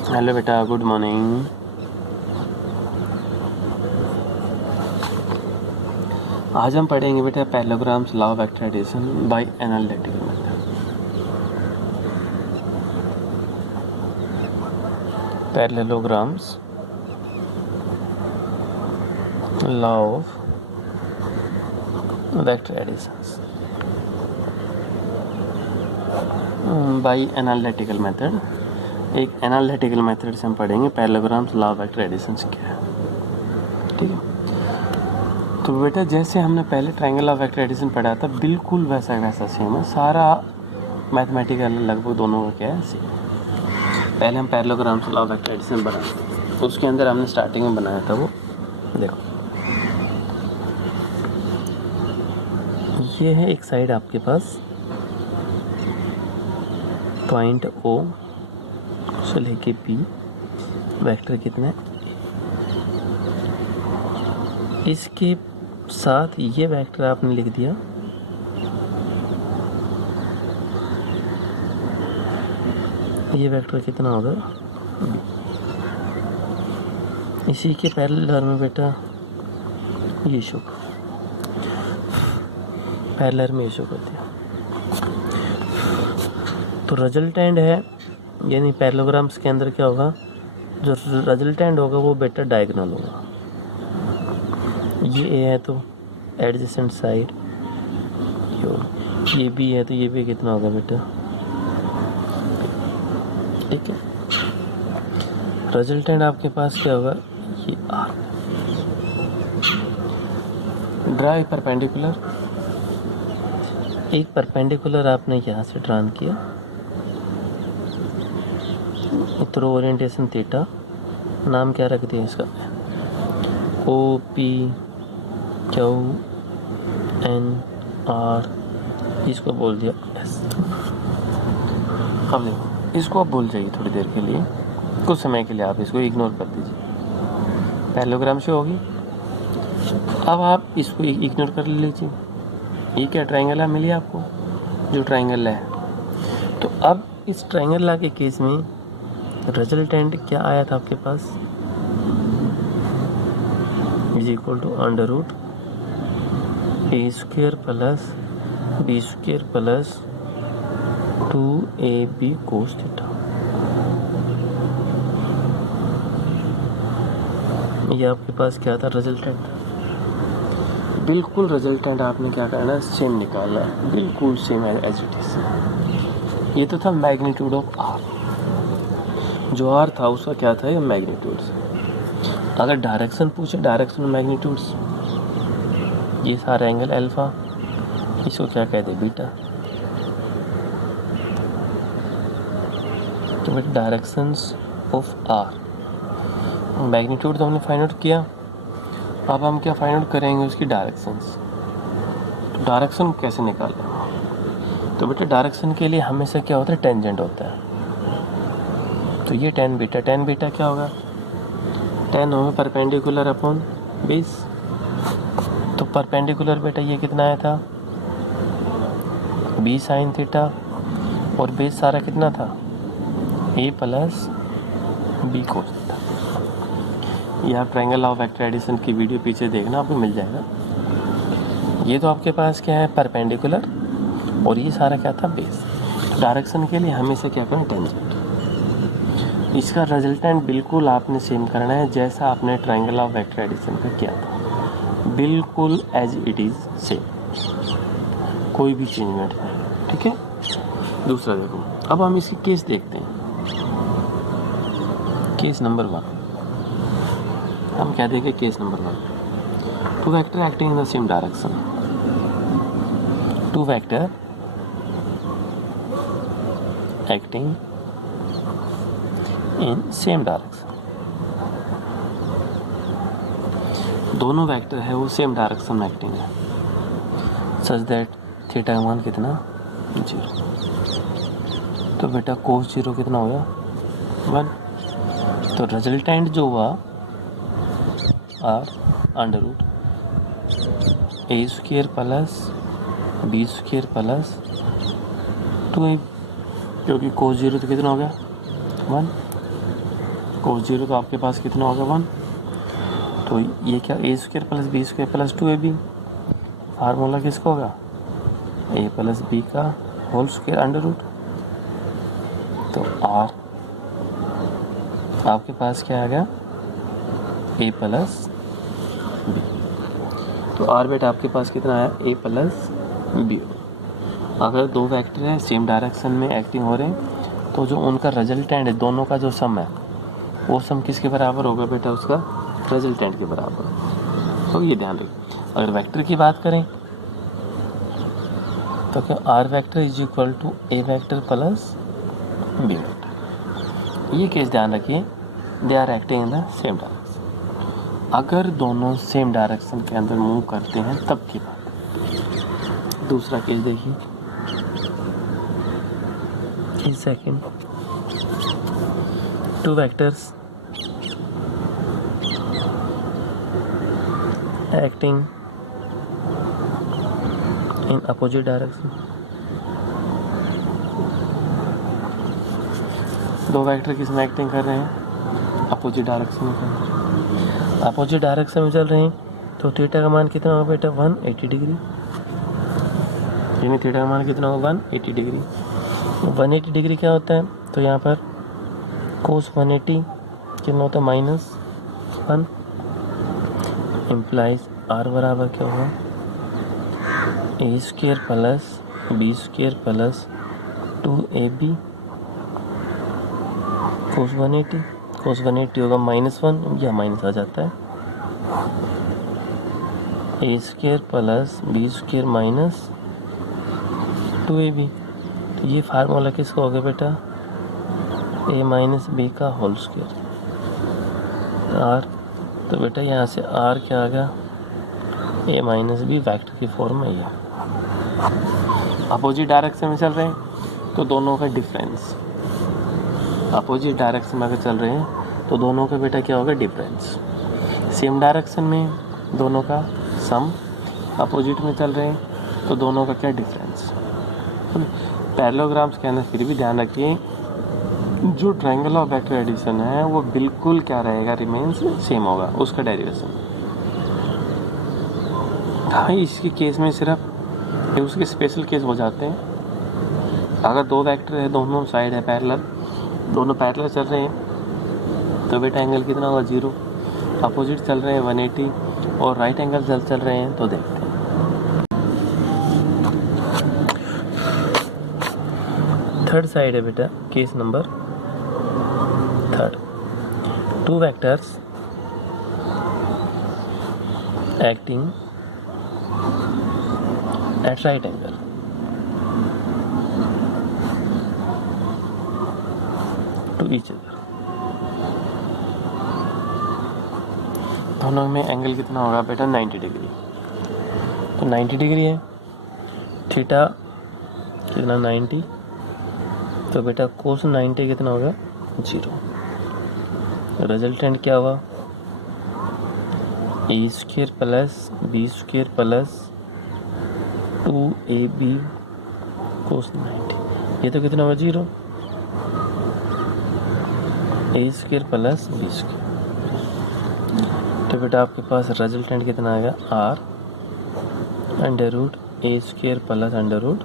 Hello बेटा, good morning. आज हम पढ़ेंगे बेटा parallelograms, law of vector addition by analytical method. Parallelograms, law of vector additions by analytical method. एक analytical method से हम पढ़ेंगे parallelograms, law of vector additions क्या है। ठीक है, तो बेटा जैसे हमने पहले ट्रायंगल ऑफ वेक्टर एडिशन पढ़ा था, बिल्कुल वैसा वैसा सेम है सारा। मैथमेटिकल लगभग दोनों का क्या है, सेम। पहले हम parallelograms, law of vector addition बनाए, तो उसके अंदर हमने स्टार्टिंग में बनाया था वो देखो, ये है एक साइड आपके पास पॉइंट O से लेके P, वेक्टर कितना है, इसके साथ ये वेक्टर आपने लिख दिया, ये वेक्टर कितना होगा, इसी के पैरेलल में बेटा ये शो, पैरेलल में ये शो कर दिया। तो रिजल्टेंट है, यानी पैरेललोग्राम्स के अंदर क्या होगा, जो रिजल्टेंट होगा वो बेटा डायगोनल होगा। ये ए है तो एडजेसेंट साइड, ये भी है तो ये भी कितना होगा बेटा, ठीक है। रिजल्टेंट आपके पास क्या होगा, ये आर। ड्रा ए परपेंडिकुलर, एक परपेंडिकुलर आपने यहाँ से ड्रान किया, थ्रू ओरिएंटेशन थीटा, नाम क्या रख दिया इसका, O P Q N R, इसको बोल दिया एस। अब देखो, इसको आप भूल जाइए थोड़ी देर के लिए, कुछ समय के लिए आप इसको इग्नोर कर दीजिए, पैरेललोग्राम से होगी। अब आप इसको इग्नोर कर लीजिए, ये क्या ट्रायंगल है मिली आपको, जो ट्रायंगल है। तो अब इस ट्रायंगल के केस में रिजल्टेंट क्या आया था आपके पास, is equal to under root A square plus B square plus 2ab cos theta. ये आपके पास क्या था, रिजल्टेंट। बिल्कुल रिजल्टेंट आपने क्या करना है, सेम निकालना है, बिल्कुल सेम एज इट इज। ये तो था मैग्नीट्यूड ऑफ आर, जो आर था उसका क्या था, ये मैग्नीट्यूड्स। अगर डायरेक्शन पूछे, डायरेक्शन मैग्नीट्यूड्स, ये सारा एंगल अल्फा, इसको क्या कहते हैं, बीटा। तो बेटा डायरेक्शंस ऑफ आर, मैग्नीट्यूड तो हमने फाइंड आउट किया, अब हम क्या फाइंड आउट करेंगे, उसकी डायरेक्शंस। तो डायरेक्शन कैसे निकालें, तो बेटा डायरेक्शन के लिए हमेशा क्या होता है, टेंजेंट होता है। तो ये टेन बीटा क्या होगा, टेन होगा परपेंडिकुलर अपॉन 20। तो परपेंडिकुलर बेटा ये कितना आया था, 20 साइन थीटा, और बेस सारा कितना था, a plus B cos theta. ये आप ट्रायंगल ऑफ वेक्टर एडिशन की वीडियो पीछे देखना, आपको मिल जाएगा। ये तो आपके पास क्या है, परपेंडिकुलर, और ये सारा क्या था, बेस। डायरेक्शन के लिए हमेशा क्या करें, टेंजेंट। इसका रिजल्टेंट बिल्कुल आपने सेम करना है जैसा आपने ट्रायंगल ऑफ वेक्टर एडिशन का किया था, बिल्कुल एज इट इज सेम, कोई भी चेंजमेंट नहीं, ठीक है। दूसरा देखो, अब हम इसकी केस देखते हैं। केस नंबर 1 हम क्या देखें, case number 1, two vector acting in the same direction, two vector acting in same direction, दोनों वेक्टर है वो सेम डायरेक्शन में एक्टिंग है, सच दैट थीटा का मान कितना, 0। तो बेटा कोस 0 कितना हो गया, 1। तो रिजल्टेंट जो हुआ R under root A square plus B square plus 2ab, क्योंकि कोस 0 तो कितना हो गया, 1। कोस 0 तो आपके पास कितना होगा 1। तो ये क्या A square plus B square plus 2ab, formula किसका होगा ए प्लस बी का होल स्क्वायर अंडर रूट। तो आर आपके पास क्या आ गया ए प्लस बी। तो आर बेटा आपके पास कितना आया ए प्लस बी। अगर दो वेक्टर है सेम डायरेक्शन में एक्टिंग हो रहे हैं तो जो उनका रिजल्टेंट है दोनों का जो सम है वो सम किसके बराबर होगा बेटा, उसका रिजल्टेंट के बराबर। तो ये ध्यान रखिए। अगर वेक्टर की बात करें तो क्या R vector is equal to A vector plus B vector. ये केस ध्यान रखिए, they are acting in the same direction. अगर दोनों सेम डायरेक्शन के अंदर मूव करते हैं तब की बात। दूसरा केस देखिए, एक second, two vectors acting in opposite direction। दो वेक्टर किस में एक्टिंग कर रहे हैं अपोजिट डायरेक्शन में। अपोजिट डायरेक्शन में चल रहे हैं तो थीटा का मान कितना होगा बेटा 180 डिग्री। यानी थीटा का मान कितना होगा 180 डिग्री। 180 डिग्री क्या होता है, तो यहाँ पर कोस 180 कितना होता है -1 इम्प्लाइज आर बराबर क्या होगा A square plus B square plus 2ab cos 180 होगा -1 या माइनस आ जाता है A square plus B square minus 2ab। तो ये फार्मूला किसका होगा बेटा ए माइनस बी का होल स्क्वायर आर। तो बेटा यहाँ से आर क्या आ गया ए माइनस बी वेक्टर की फॉर्म में। ये अपोजिट डायरेक्शन में चल रहे हैं तो दोनों का डिफरेंस, अपोजिट डायरेक्शन में अगर चल रहे हैं तो दोनों का बेटा क्या होगा डिफरेंस। सेम डायरेक्शन में दोनों का सम, अपोजिट में चल रहे हैं तो दोनों का क्या डिफरेंस। पैरेललोग्राम्स के अंदर फिर भी ध्यान रखिए जो ट्रायंगल ऑफ वेक्टर एडिशन है वो बिल्कुल क्या रहेगा रिमेन्स सेम होगा उसका डेरिवेशन। हाँ इसके केस में सिर्फ उसके स्पेशल केस हो जाते हैं। अगर दो वेक्टर है दोनों साइड है पैरेलल, दोनों पैरेलल चल रहे हैं तो बेटा एंगल कितना होगा 0। अपोजिट चल रहे हैं 180 और राइट एंगल चल रहे हैं तो देखते हैं। थर्ड साइड है बेटा case number 3। Two vectors acting at right angle. To each other. दोनों में एंगल कितना होगा बेटा 90 डिग्री। तो 90 डिग्री है, थीटा कितना 90, तो बेटा कोस 90 कितना होगा 0। रिजल्टेंट क्या हुआ A square plus B square plus 2ab cos 90। ये तो कितना होगा 0, A square plus B square. तो बेटा आपके पास रिजल्टेंट कितना आएगा r under root A square plus under root.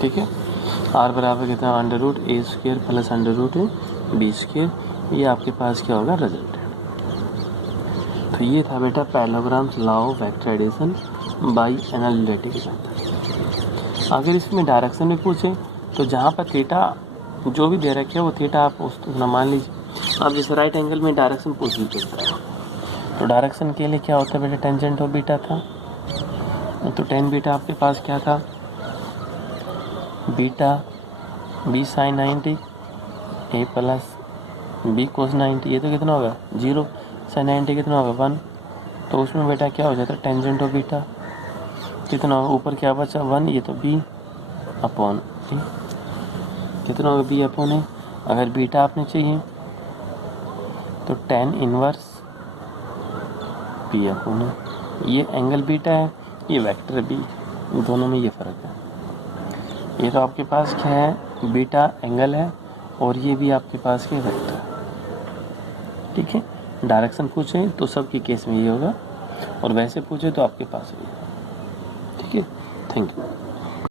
ठीक है, r बराबर कितना under root A square plus under root B square. ये आपके पास क्या होगा रिजल्टेंट। तो ये था बेटा parallelograms law of vector addition by analytic method. अगर इसमें डायरेक्शन में पूछे तो जहाँ पर थीटा जो भी दे रखे है वो थीटा आप उसको मान लीजिए। अब जैसे राइट एंगल में डायरेक्शन पूछ लीजिए तो डायरेक्शन के लिए क्या होता है बेटा टेंजेंट ऑफ बीटा था। तो टेन बीटा आपके पास क्या था बीटा बी साइन 90 ए प्लस बी कोस 90। ये तो कितना होगा 0, साइन 90 कितना होगा 1। तो उसमें बेटा क्या हो जाता है टेंजेंट ऑफ बीटा कितना होगा, ऊपर क्या बचा 1, ये तो बी अपॉन ए कितना होगा बी अपॉन ए। अगर बीटा आपने चाहिए तो टेन इनवर्स बी अपॉन ए। ये एंगल बीटा है, ये वेक्टर बी, दोनों में ये फ़र्क है। ये तो आपके पास क्या है बीटा एंगल है और ये भी आपके पास के वेक्टर। ठीक है, डायरेक्शन पूछें तो सबके केस में ये होगा, और वैसे पूछे तो आपके पास भी। ठीक है, थैंक यू।